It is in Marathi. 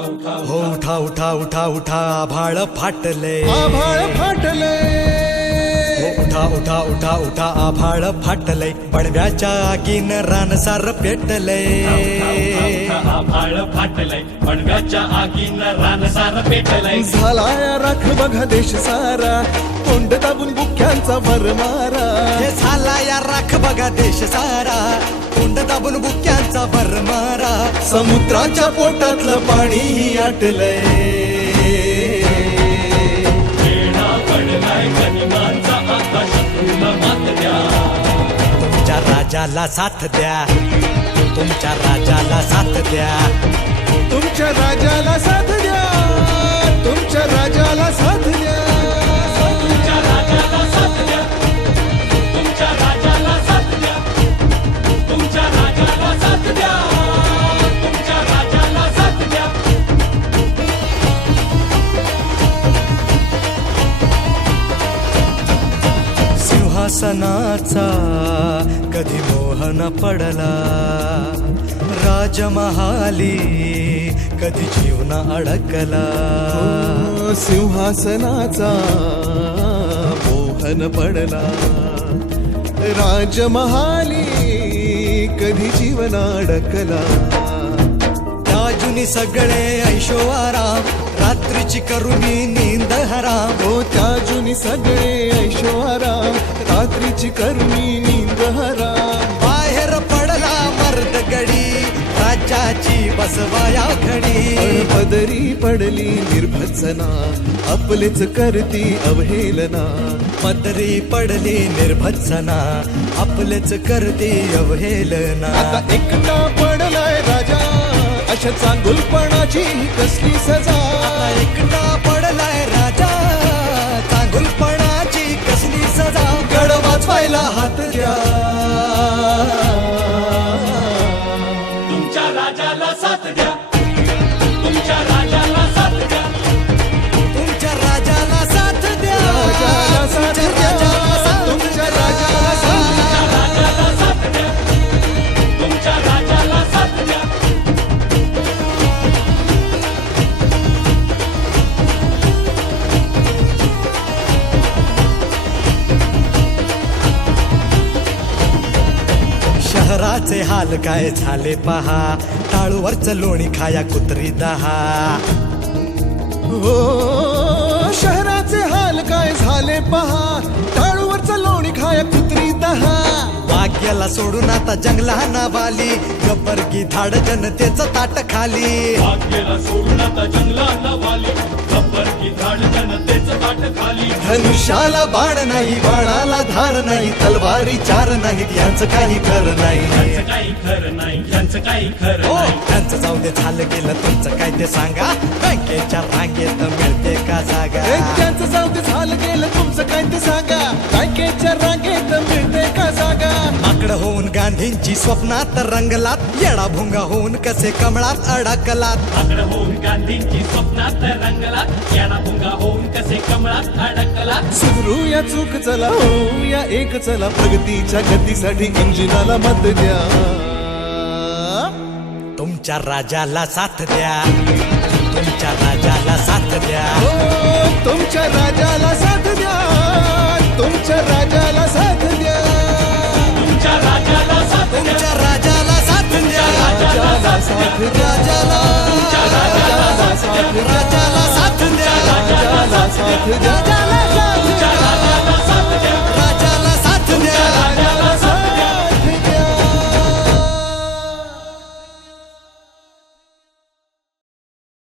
हो उठा उठा उठा उठा आभाळ फाटले हो उठा उठा उठा उठा आभाळ फाटले पडव्याच्या आगीन रानसार पेटले आभाळ फाटलंय पडव्याच्या आगीन रानसार पेटलंय झालाय राख बघा देश सारा तोंड दाबून बुक्यांचा भरमारा हे झाला या राख बघा देश सारा तोंड दाबून बुक्यांचा भरमारा समुद्राच्या पोटातलं पाणी आटलंय वेढा पडलाय गनिमांचा आता शत्रूला मात द्या तुमच्या राजाला साथ द्या तुमच्या राजाला साथ द्या तुमच्या राजाला साथ द्या तुमच्या राजाला साथ द्या तुमच्या राजाला साथ द्या तुमच्या राजाला साथ द्या तुमच्या राजाला साथ द्या तुमच्या राजाला साथ द्या सिंहासनाचा कधी मोह न पडला राजमहाली कधी जीवन अडकला सिंहासनाचा मोहन पडला राजमहाली कधी जीवन अडकला त्याजुनी सगळे ऐशो आराम रात्रीची करुणी नींद हराम हो त्याजुनी सगळे ऐशो आराम रात्रीची करुणी नींद हराम बाहेर पडला मर्द गडी राज्याची बसवाया घडी पदरी पडली निर्भत्सना आपलेच करती अवहेलना पदरी पडली निर्भत्सना आपलेच करते अवहेलना आता एकटा पडलाय राजा अशा चांगुलपणाची कसली सजा आता एकटा पडलाय राजा चांगुलपणाची कसली सजा गड वाचवायला हात द्या तुमच्या राजाला साथ द्या तुमच्या राजाला साथ द्या तुमच्या राजाला साथ द्या राजाला साथ द्या तुमच्या राजाला साथ द्या राजाला साथ द्या तुमच्या राजाला साथ द्या शहराचे हाल काय झाले पहा टाळूवरचं लोणी खाया कुत्री दहा हो शहराचे हाल काय झाले पहा टाळूवरचं लोणी खाया कुत्री दहा वाघ्याला सोडून आता जंगलाना वाली गब्बरगी धाड जनतेचं ताट खाली भाग्याला सोडून आता जंगलाला वाली गब्बर की झाड जनतेचं ताट खाली धनुष्याला बाण नाही बाणाला धार नाही तलवारी चार नाहीत यांचं काही खरं नाही यांचं काही खरं नाही यांचं काही खरं हो नाही त्यांचं जाऊ दे झालं गेलं तुमचं काय ते सांगा बँकेच्या रांगेत मिळते का जागा त्यांचं जाऊ दे झालं गेलं तुमचं काय ते सांगा बँकेच्या रांगेत मिळते का जागा माकड होऊन गांधींची स्वप्नात रंगलात येडा भुंगा होऊन कसे कमळात अडकलात आकडं होऊन गांधींची स्वप्नात रंगला याना भुंगा होऊन कसे कमळात अडकला सुधरूया चूक चला होऊया एक चला प्रगतीच्या गतीसाठी इंजिनाला मत द्या तुमच्या राजाला साथ द्या तुमच्या राजाला साथ द्या हो तुमच्या राजाला साथ द्या तुमच्या राजाला साथ द्या तुमच्या राजाला साथ द्या तुमच्या राजाला साथ द्या राजाला साथ द्या राजाला राजाला साथ द्या राजाला साथ द्या राजाला साथ द्या